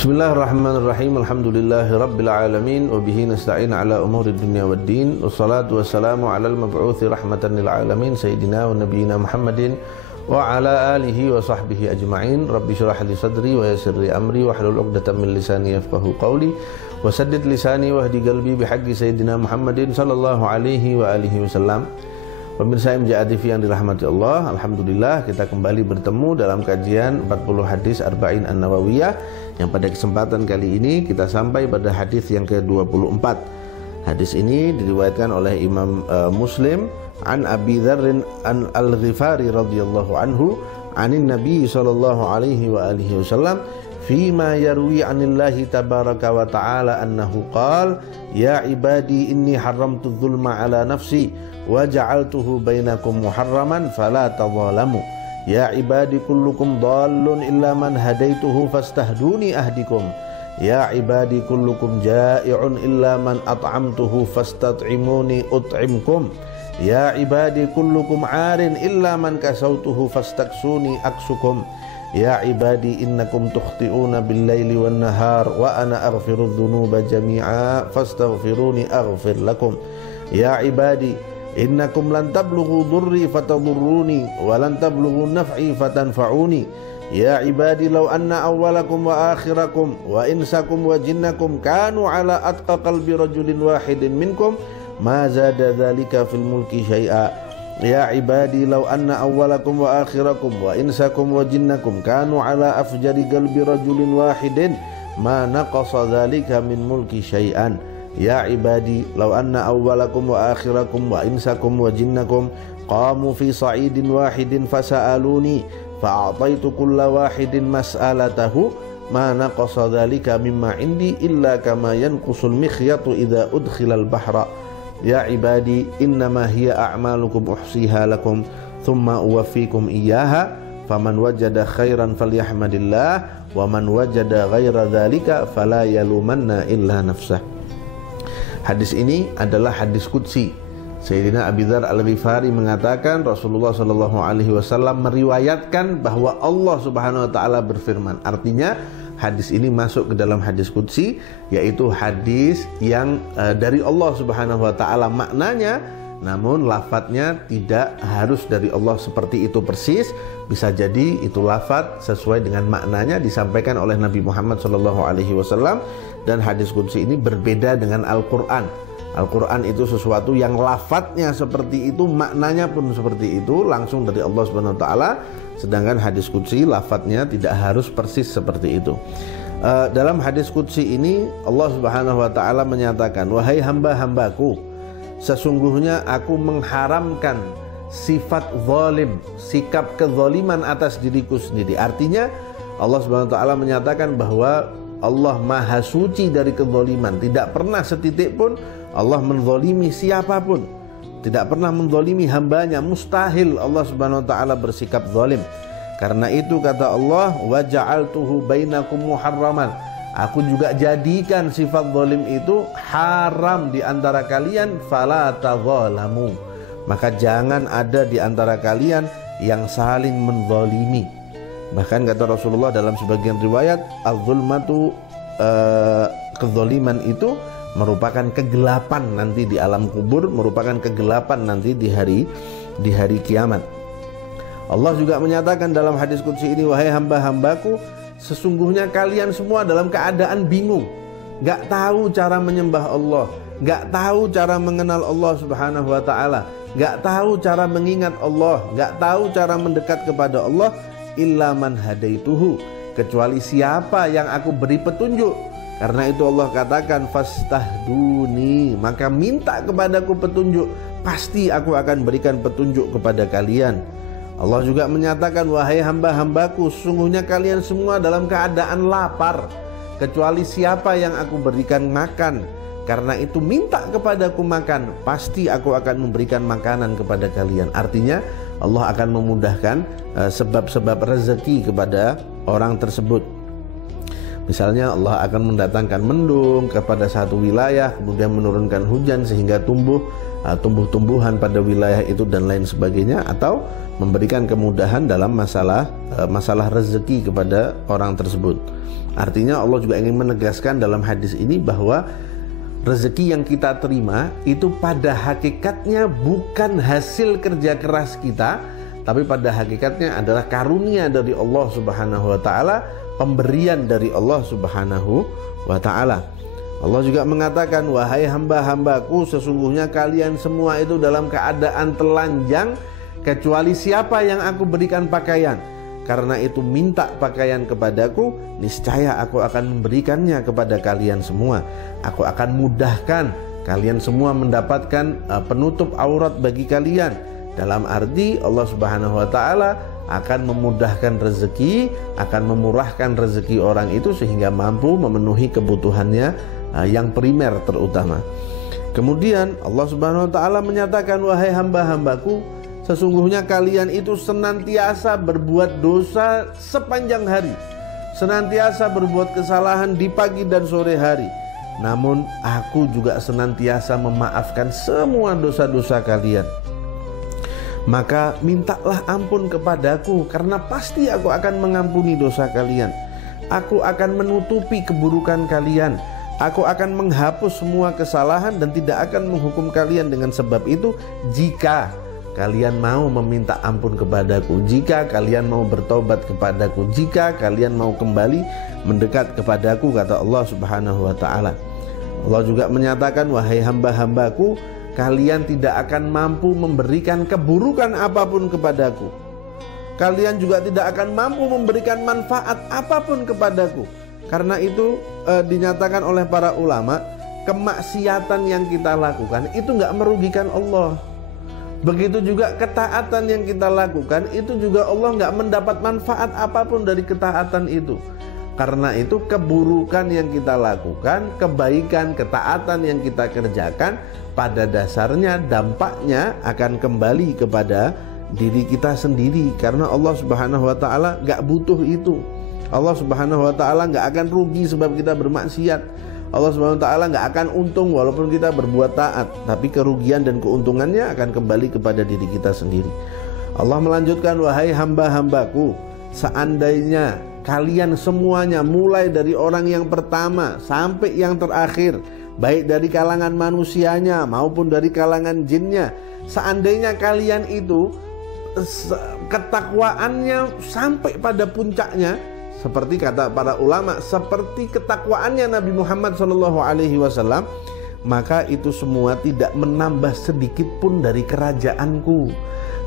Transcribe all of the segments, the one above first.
Bismillahirrahmanirrahim. Alhamdulillahirabbil alamin wa bihi nasta'in ala umuri dunya waddin. Wassalatu wassalamu alal mab'uutsi rahmatan lil alamin sayyidina wa nabiyyina Muhammadin wa ala alihi wa sahbihi ajma'in. Rabbi shrah li sadri wa yassir li amri wahlul 'uqdatam min lisani yafqahu qawli wa saddid lisani wahdi qalbi bihaqqi sayyidina Muhammadin sallallahu alaihi wa alihi wasallam. Pemirsa MJA TV yang dirahmati Allah, alhamdulillah kita kembali bertemu dalam kajian 40 hadis Arba'in An-Nawawiyah, yang pada kesempatan kali ini kita sampai pada hadis yang ke-24. Hadis ini diriwayatkan oleh Imam Muslim an Abi Dzarr Al-Ghifari radhiyallahu anhu anin Nabi sallallahu alaihi wa alihi wasallam fima yarwi anillahi tabaraka wa ta'ala annahu qala ya ibadi inni haramtu dzulma ala nafsi wa ja'altuhu bainakum muharraman fala tadhalamu ya ibadi kullukum dhallun illa man hadaituhu fastahduni ahdikum ya ibadi kullukum ja'i'un illa man at'amtuhu fastat'imuni ut'imkum ya ibadi kullukum 'arin illa man kasautuhu fastaksuni aksukum ya ibadi innakum tukhti'una bil-laili wan-nahar wa ana aghfiru dzunuba jami'a fastaghfiruni aghfir lakum ya ibadi innakum lan tablughu dhurri fatadurruni wa lan tablughu naf'i fatanfa'uni ya ibadi law anna awwalakum wa akhirakum wa insakum wa jinnakum kanu ala atqa qalbi rajulin wahidin minkum ma zada dzalika fil mulki syai'a ya ibadi law anna awwalakum wa akhirakum wa insakum wa jinnakum kanu ala afjari qalbi rajulin wahidin ma naqasa dzalika min mulki syai'an ya ibadi law anna awwalakum wa akhirakum wa insakum wa jinnakum qamu fi sa'idin wahidin fasa'aluni fa'ataitu kulla wahidin mas'alatahu ma naqasa dzalika mimma indi illa kama yanqusul mikhyatu idza udkhilal bahra ya ibadi innama hiya a'malukum uhsiha lakum thumma uwaffikum iyyaha faman wajada khairan falyahmadillah wa man wajada ghaira dzalika fala yalumanna illa nafsah. Hadis ini adalah hadis qudsi. Sayyidina Abi Dzarr Al-Ghifari mengatakan Rasulullah sallallahu alaihi wasallam meriwayatkan bahwa Allah Subhanahu wa taala berfirman. Artinya hadis ini masuk ke dalam hadis qudsi, yaitu hadis yang dari Allah Subhanahu wa taala maknanya, namun lafadznya tidak harus dari Allah seperti itu persis. Bisa jadi itu lafadz sesuai dengan maknanya disampaikan oleh Nabi Muhammad sallallahu alaihi wasallam. Dan hadis qudsi ini berbeda dengan Al-Quran. Al-Quran itu sesuatu yang lafadznya seperti itu, maknanya pun seperti itu, langsung dari Allah Subhanahu wa taala. Sedangkan hadis qudsi lafadznya tidak harus persis seperti itu. Dalam hadis qudsi ini Allah Subhanahu wa taala menyatakan, wahai hamba-hambaku, sesungguhnya aku mengharamkan sifat zalim, sikap kezaliman atas diriku sendiri. Artinya Allah Subhanahu wa taala menyatakan bahwa Allah maha suci dari kezaliman. Tidak pernah setitik pun Allah menzalimi siapapun. Tidak pernah menzalimi hambanya. Mustahil Allah Subhanahu wa taala bersikap zalim. Karena itu kata Allah, wa ja'altuhu bainakum muharraman. Aku juga jadikan sifat zalim itu haram di antara kalian, fala tadzalamu. Maka jangan ada di antara kalian yang saling menzalimi. Bahkan kata Rasulullah dalam sebagian riwayat, az-zulmatu, kezaliman itu merupakan kegelapan nanti di alam kubur, merupakan kegelapan nanti di hari kiamat. Allah juga menyatakan dalam hadis qudsi ini, wahai hamba-hambaku, sesungguhnya kalian semua dalam keadaan bingung, gak tahu cara menyembah Allah, gak tahu cara mengenal Allah Subhanahu wa taala, gak tahu cara mengingat Allah, gak tahu cara mendekat kepada Allah, illa man hadaituhu, kecuali siapa yang aku beri petunjuk. Karena itu Allah katakan fastahduni, maka minta kepadaku petunjuk, pasti aku akan berikan petunjuk kepada kalian. Allah juga menyatakan, wahai hamba-hambaku, sesungguhnya kalian semua dalam keadaan lapar, kecuali siapa yang aku berikan makan. Karena itu minta kepadaku makan, pasti aku akan memberikan makanan kepada kalian. Artinya Allah akan memudahkan sebab-sebab rezeki kepada orang tersebut. Misalnya Allah akan mendatangkan mendung kepada satu wilayah, kemudian menurunkan hujan sehingga tumbuh-tumbuhan pada wilayah itu dan lain sebagainya, atau memberikan kemudahan dalam masalah rezeki kepada orang tersebut. Artinya Allah juga ingin menegaskan dalam hadis ini bahwa rezeki yang kita terima itu pada hakikatnya bukan hasil kerja keras kita, tapi pada hakikatnya adalah karunia dari Allah Subhanahu wa taala, pemberian dari Allah Subhanahu wa taala. Allah juga mengatakan, wahai hamba-hambaku, sesungguhnya kalian semua itu dalam keadaan telanjang kecuali siapa yang aku berikan pakaian. Karena itu minta pakaian kepadaku, niscaya aku akan memberikannya kepada kalian semua. Aku akan mudahkan kalian semua mendapatkan penutup aurat bagi kalian. Dalam arti Allah Subhanahu wa taala akan memudahkan rezeki, akan memurahkan rezeki orang itu sehingga mampu memenuhi kebutuhannya yang primer terutama. Kemudian Allah Subhanahu wa taala menyatakan, wahai hamba-hambaku, sesungguhnya kalian itu senantiasa berbuat dosa sepanjang hari, senantiasa berbuat kesalahan di pagi dan sore hari. Namun aku juga senantiasa memaafkan semua dosa-dosa kalian. Maka mintalah ampun kepadaku, karena pasti aku akan mengampuni dosa kalian. Aku akan menutupi keburukan kalian. Aku akan menghapus semua kesalahan dan tidak akan menghukum kalian dengan sebab itu, jika kalian mau meminta ampun kepadaku, jika kalian mau bertobat kepadaku, jika kalian mau kembali mendekat kepadaku, kata Allah Subhanahu wa taala. Allah juga menyatakan, wahai hamba-hambaku, kalian tidak akan mampu memberikan keburukan apapun kepadaku. Kalian juga tidak akan mampu memberikan manfaat apapun kepadaku. Karena itu dinyatakan oleh para ulama, kemaksiatan yang kita lakukan itu nggak merugikan Allah. Begitu juga ketaatan yang kita lakukan itu juga Allah nggak mendapat manfaat apapun dari ketaatan itu. Karena itu keburukan yang kita lakukan, kebaikan, ketaatan yang kita kerjakan, pada dasarnya dampaknya akan kembali kepada diri kita sendiri. Karena Allah Subhanahu wa taala gak butuh itu. Allah Subhanahu wa taala gak akan rugi sebab kita bermaksiat. Allah Subhanahu wa taala gak akan untung walaupun kita berbuat taat, tapi kerugian dan keuntungannya akan kembali kepada diri kita sendiri. Allah melanjutkan, wahai hamba-hambaku, seandainya kalian semuanya mulai dari orang yang pertama sampai yang terakhir, baik dari kalangan manusianya maupun dari kalangan jinnya, seandainya kalian itu ketakwaannya sampai pada puncaknya, seperti kata para ulama, seperti ketakwaannya Nabi Muhammad SAW, maka itu semua tidak menambah sedikit pun dari kerajaanku,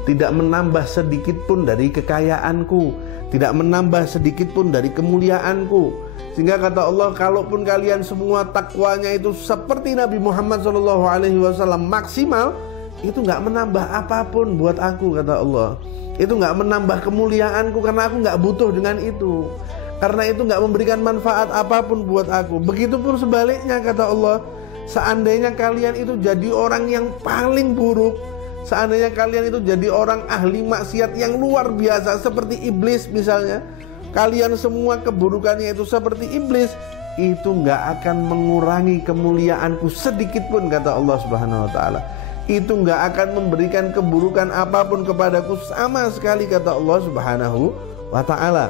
tidak menambah sedikit pun dari kekayaanku, tidak menambah sedikit pun dari kemuliaanku. Sehingga kata Allah, kalaupun kalian semua takwanya itu seperti Nabi Muhammad SAW maksimal, itu gak menambah apapun buat aku, kata Allah. Itu gak menambah kemuliaanku, karena aku gak butuh dengan itu. Karena itu gak memberikan manfaat apapun buat aku. Begitupun sebaliknya, kata Allah, seandainya kalian itu jadi orang yang paling buruk, seandainya kalian itu jadi orang ahli maksiat yang luar biasa seperti iblis misalnya, kalian semua keburukannya itu seperti iblis, itu gak akan mengurangi kemuliaanku sedikit pun, kata Allah Subhanahu wa taala. Itu gak akan memberikan keburukan apapun kepadaku sama sekali, kata Allah Subhanahu wa taala.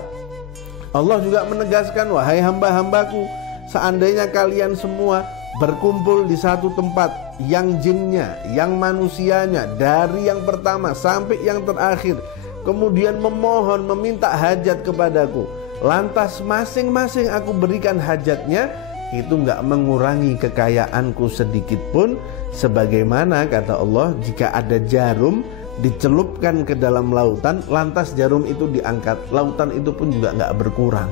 Allah juga menegaskan, wahai hamba-hambaku, seandainya kalian semua berkumpul di satu tempat, yang jinnya, yang manusianya, dari yang pertama sampai yang terakhir, kemudian memohon, meminta hajat kepadaku, lantas masing-masing aku berikan hajatnya, itu gak mengurangi kekayaanku sedikit pun. Sebagaimana kata Allah, jika ada jarum dicelupkan ke dalam lautan, lantas jarum itu diangkat, lautan itu pun juga gak berkurang.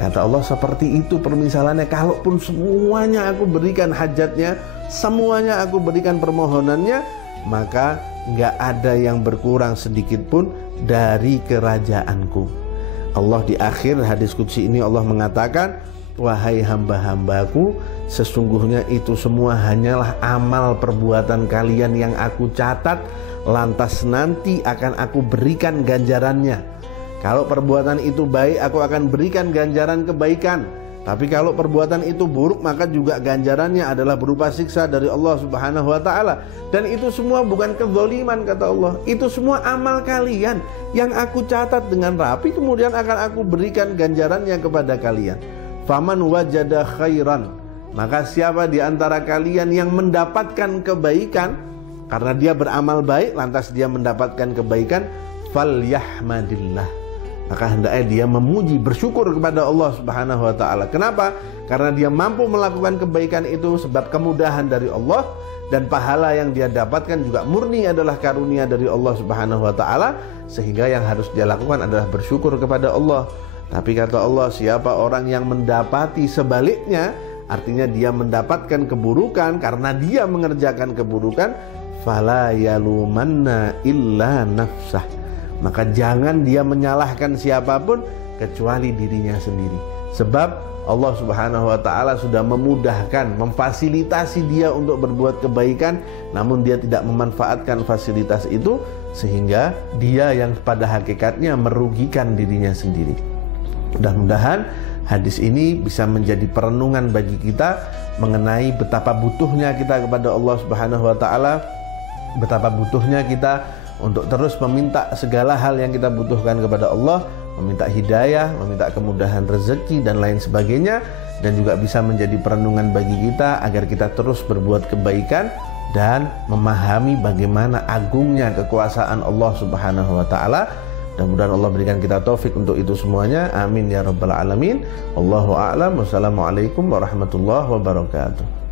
Kata Allah, seperti itu permisalannya. Kalaupun semuanya aku berikan hajatnya, semuanya aku berikan permohonannya, maka gak ada yang berkurang sedikit pun dari kerajaanku. Allah di akhir hadis qudsi ini Allah mengatakan, wahai hamba-hambaku, sesungguhnya itu semua hanyalah amal perbuatan kalian yang aku catat, lantas nanti akan aku berikan ganjarannya. Kalau perbuatan itu baik, aku akan berikan ganjaran kebaikan. Tapi kalau perbuatan itu buruk, maka juga ganjarannya adalah berupa siksa dari Allah Subhanahu wa ta'ala. Dan itu semua bukan kezaliman, kata Allah. Itu semua amal kalian yang aku catat dengan rapi, kemudian akan aku berikan ganjarannya kepada kalian. Faman wajada khairan, maka siapa di antara kalian yang mendapatkan kebaikan karena dia beramal baik, lantas dia mendapatkan kebaikan, falyahmadillah, maka hendaknya dia memuji, bersyukur kepada Allah Subhanahu wa ta'ala. Kenapa? Karena dia mampu melakukan kebaikan itu sebab kemudahan dari Allah, dan pahala yang dia dapatkan juga murni adalah karunia dari Allah Subhanahu wa ta'ala, sehingga yang harus dia lakukan adalah bersyukur kepada Allah. Tapi kata Allah, siapa orang yang mendapati sebaliknya, artinya dia mendapatkan keburukan karena dia mengerjakan keburukan, fala yalumanna illa nafsah, maka jangan dia menyalahkan siapapun kecuali dirinya sendiri. Sebab Allah Subhanahu wa ta'ala sudah memudahkan, memfasilitasi dia untuk berbuat kebaikan, namun dia tidak memanfaatkan fasilitas itu, sehingga dia yang pada hakikatnya merugikan dirinya sendiri. Mudah-mudahan hadis ini bisa menjadi perenungan bagi kita mengenai betapa butuhnya kita kepada Allah Subhanahu wa ta'ala, betapa butuhnya kita untuk terus meminta segala hal yang kita butuhkan kepada Allah, meminta hidayah, meminta kemudahan rezeki dan lain sebagainya, dan juga bisa menjadi perenungan bagi kita agar kita terus berbuat kebaikan dan memahami bagaimana agungnya kekuasaan Allah Subhanahu wa ta'ala. Mudah-mudahan Allah berikan kita taufik untuk itu semuanya. Amin ya rabbal alamin. Wallahu a'lam. Wassalamualaikum warahmatullahi wabarakatuh.